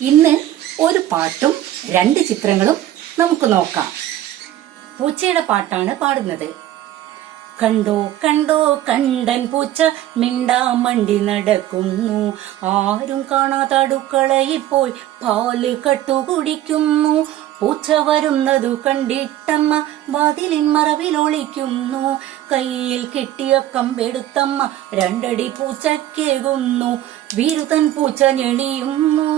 ഇന്ന് ഒരു പാട്ടും 2 ചിത്രങ്ങളും നമുക്ക് നോക്കാം. പൂച്ചയുടെ പാട്ടാണ് പാടുന്നത്. കണ്ടോ കണ്ടോ കണ്ടൻ പൂച്ച മിണ്ടാമണ്ടി നടക്കുന്നു, ആരും കാണാതെ അടുക്കളയിൽ പോയി പാല് കട്ടുകുടിക്കുന്നു. പൂച്ച വരുന്നതു കണ്ടിട്ടമ്മ വാതിലിൻ മറവിലൊളിക്കുന്നു, കയ്യിൽ കിട്ടിയ കമ്പെടുത്തമ്മ 2 അടി പൂച്ചക്കേകുന്നു. ബിരുദൻ പൂച്ച ഞെളിയുന്നു,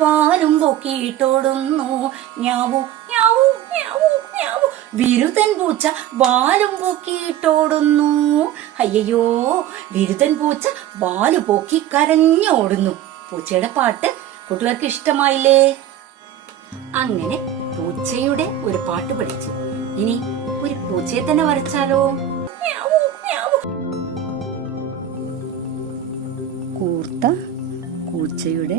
പാലും പൊക്കിയിട്ടോടുന്നു. ഞാവൂ ഞാവൂ ഞാവൂ ഞാവൂ, ബിരുദൻ പൂച്ച വാലും പൊക്കിയിട്ടോടുന്നു. അയ്യോ, ബിരുദൻ പൂച്ച വാല് പൊക്കി കരഞ്ഞോടുന്നു. പൂച്ചയുടെ പാട്ട് കൂട്ടുകാർക്ക് ഇഷ്ടമായില്ലേ? അങ്ങനെ പൂച്ചയുടെ ഒരു പാട്ട് പഠിച്ചു. ഇനി ഒരു പൂച്ചയെ തന്നെ വരച്ചാലോ? കൂർത്ത പൂച്ചയുടെ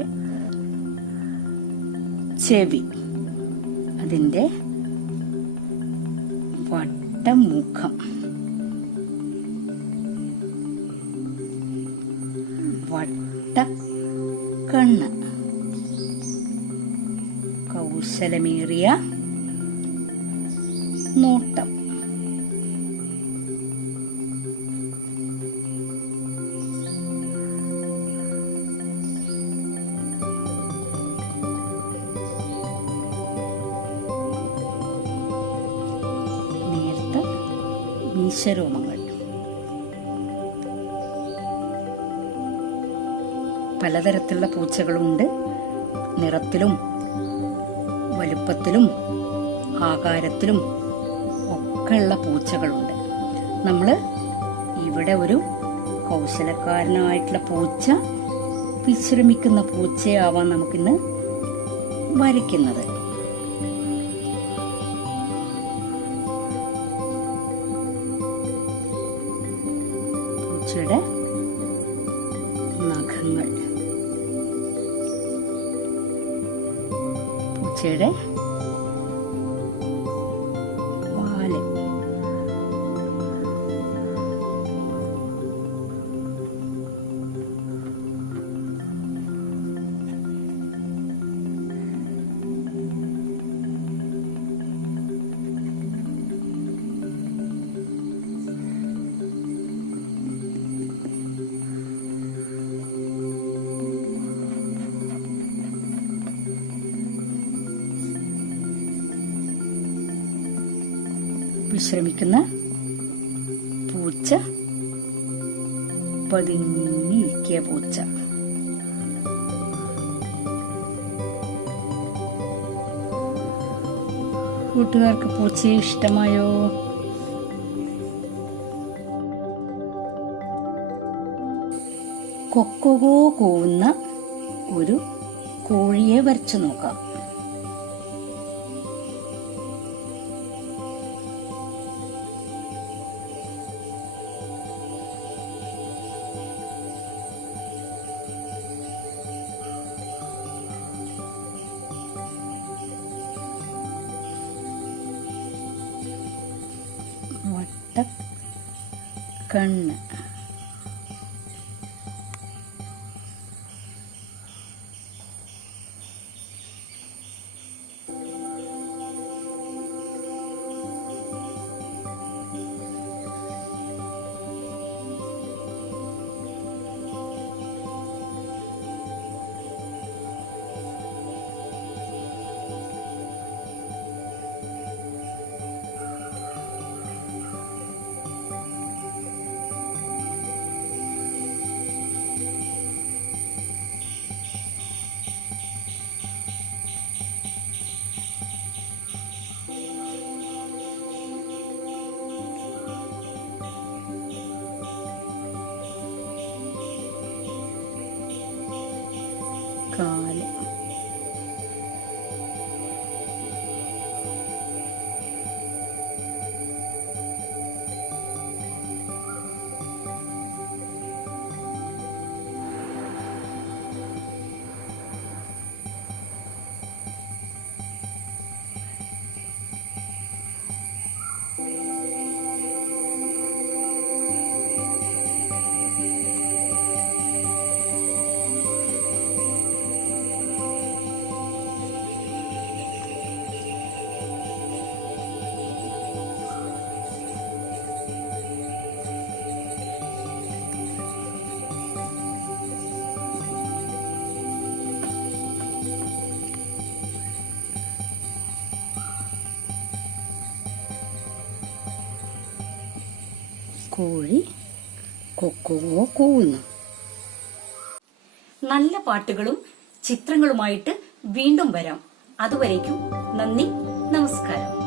ചെവി, അതിന്റെ വട്ടമുഖം, വട്ട കണ്ണ്, കൗശലമേറിയ നോട്ടം, നേർത്ത മീശരോമങ്ങൾ. പലതരത്തിലുള്ള പൂച്ചകളുണ്ട്. നിറത്തിലും വലുപ്പത്തിലും ആകാരത്തിലും ഒക്കെയുള്ള പൂച്ചകളുണ്ട്. നമ്മൾ ഇവിടെ ഒരു കൗശലക്കാരനായിട്ടുള്ള പൂച്ച, വിശ്രമിക്കുന്ന പൂച്ചയാവാൻ നമുക്കിന്ന് വരയ്ക്കുന്നത്. പൂച്ചയുടെ നഖങ്ങൾ, പൂച്ചയുടെ വാല്, വിശ്രമിക്കുന്ന പൂച്ച, പതുങ്ങിയിരിക്കിയ പൂച്ച. കൂട്ടുകാർക്ക് പൂച്ചയെ ഇഷ്ടമായോ? കൊക്കോ കൂവുന്ന ഒരു കോഴിയെ വരച്ചു നോക്കാം. കണ്ണ്, കോഴി കൊക്കോ കൂവുന്നു. നല്ല പാട്ടുകളും ചിത്രങ്ങളുമായിട്ട് വീണ്ടും വരാം. അതുവരേക്കും നന്ദി, നമസ്കാരം.